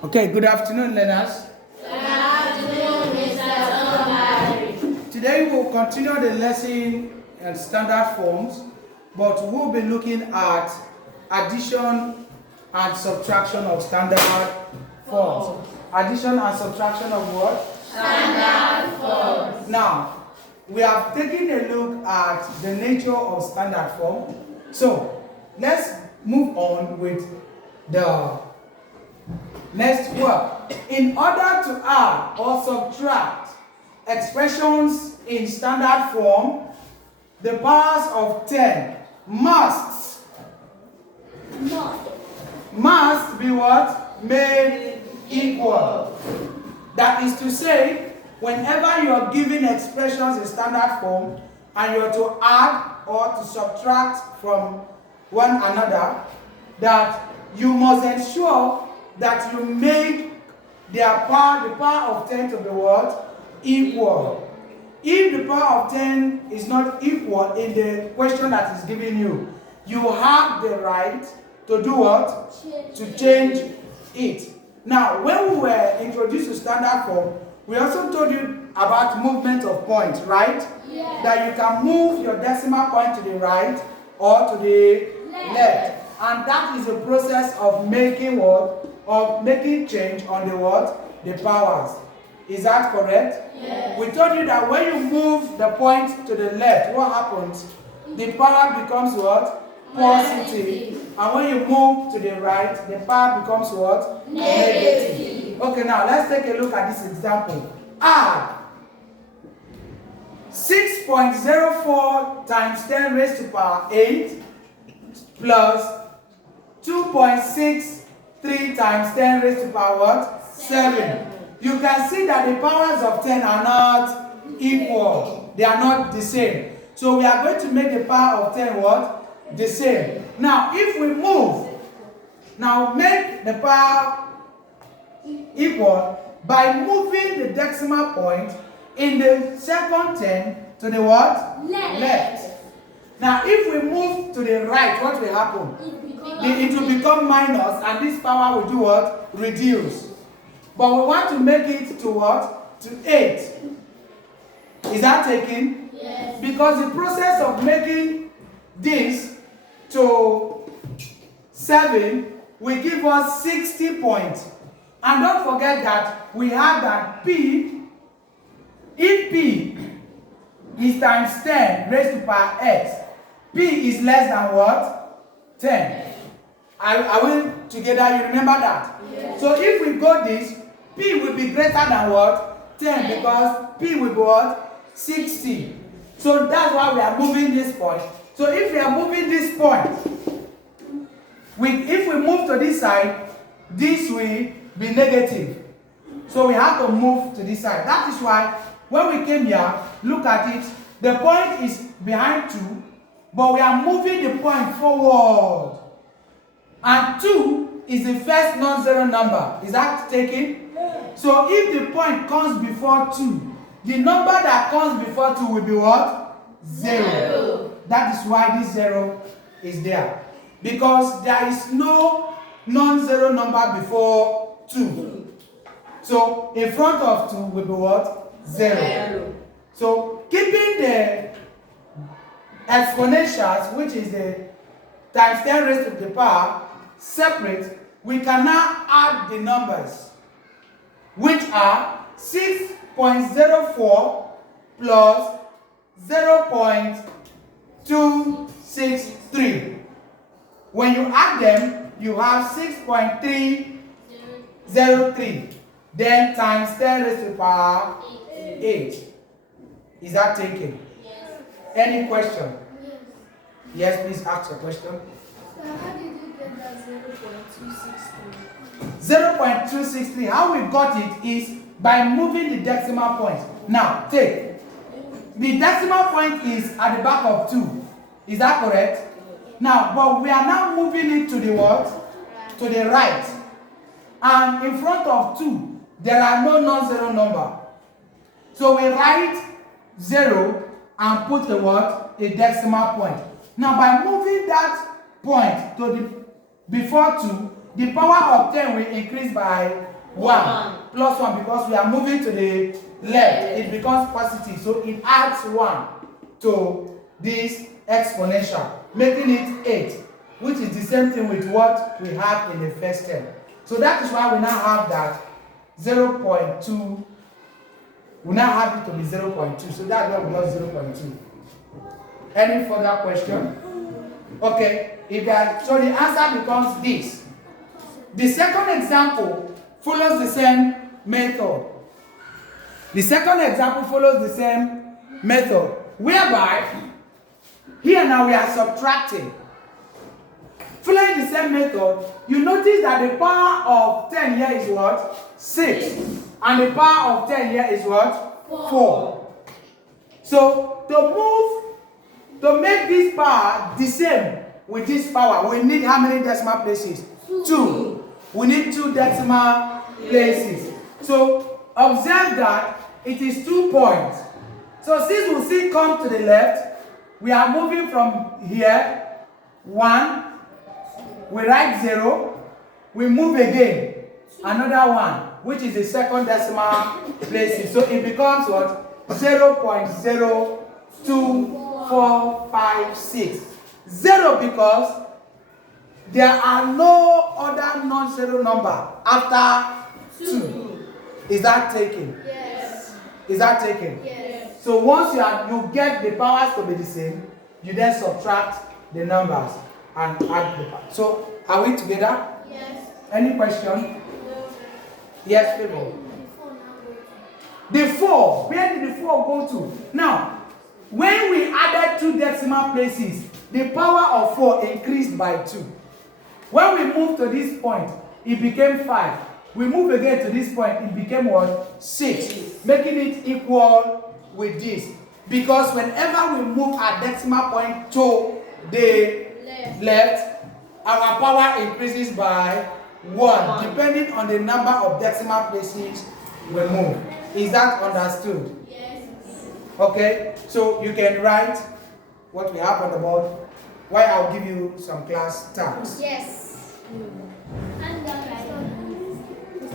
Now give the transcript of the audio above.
Okay, good afternoon, learners. Good afternoon, Mr. Omari. Today we'll continue the lesson in standard forms, but we'll be looking at addition and subtraction of standard forms. Addition and subtraction of what? Standard forms. Now, we have taken a look at the nature of standard form. So, let's move on with the next work. In order to add or subtract expressions in standard form, the powers of 10 must be what? Made equal. That is to say, whenever you are giving expressions in standard form and you are to add or to subtract from one another, that you must ensure that you make the power of 10 to be what? Equal. If the power of 10 is not equal in the question that is given you, you have the right to do what? To change it. Now, when we were introduced to standard form, we also told you about movement of points, right? Yes. That you can move your decimal point to the right or to the left. And that is a process of making what? Of making change on the what? The powers. Is that correct? Yes. We told you that when you move the point to the left, what happens? The power becomes what? Positive. And when you move to the right, the power becomes what? Negative. Okay, now let's take a look at this example. Add 6.04 times 10 raised to power 8 plus 2.63 times 10 raised to power what? 7. You can see that the powers of 10 are not equal. They are not the same. So we are going to make the power of 10 what? The same. Now, if we move, now make the power equal by moving the decimal point in the second 10 to the what? Left. Now, if we move to the right, what will happen? It will become minus, and this power will do what? Reduce. But we want to make it to what? To 8. Is that taken? Yes. Because the process of making this to 7 will give us 60 points. And don't forget that we have that P, if P is times 10 raised to power x, P is less than what? 10. Are we together? You remember that? Yes. So if we go this, P will be greater than what? 10, because P will be what? 60. So that's why we are moving this point. So if we are moving this point, if we move to this side, this will be negative. So we have to move to this side. That is why when we came here, look at it, the point is behind 2, but we are moving the point forward. And 2 is the first non-zero number. Is that taken? Yes. So if the point comes before 2, the number that comes before 2 will be what? 0. That is why this 0 is there. Because there is no non-zero number before 2. So in front of 2 will be what? 0. So keeping the exponentials, which is the times 10 raised to the power, separate, we can now add the numbers, which are 6.04 plus 0.263. When you add them, you have 6.303. Then times 10 raised to the power 8. Is that taken? Yes. Any question? Yes. Yes, please ask your question. So how did you get that 0.263? 0.263, how we got it is by moving the decimal point. Now, take. The decimal point is at the back of 2. Is that correct? Now, but we are now moving it to the what? To the right. And in front of 2, there are no non-zero number. So we write 0 and put a what? A decimal point. Now, by moving that point to the before 2, the power of 10 will increase by 1 plus 1 because we are moving to the left. It becomes positive. So it adds 1 to this exponential, making it 8, which is the same thing with what we have in the first term. So that is why we now have that 0.2. We now have it to be 0.2. So that's why we got 0.2. Any further question? Okay. So the answer becomes this. The second example follows the same method. The second example follows the same method, whereby here now we are subtracting. Following the same method, you notice that the power of 10 here is what? 6. And the power of 10 here is what? 4. So to make this power the same with this power, we need how many decimal places? 2. We need 2 decimal places. So observe that it is 2 points. So since we see come to the left, we are moving from here 1. We write 0. We move again. Another 1, which is the second decimal places. So it becomes what? 0.02456. 0 because there are no other non-zero number after 2. Is that taken? Yes. Is that taken? Yes. So once you get the powers to be the same, you then subtract the numbers and add the powers. So are we together? Yes. Any question? No. Yes, people. The 4, where did the 4 go to? Now, when we added 2 decimal places, the power of 4 increased by 2. When we moved to this point, it became 5. We move again to this point, it became what? 6. Making it equal with this. Because whenever we move our decimal point to the left, our power increases by 1, depending on the number of decimal places we move. Is that understood? Yes. Okay, so you can write what we have on the board while I'll give you some class tasks. Yes.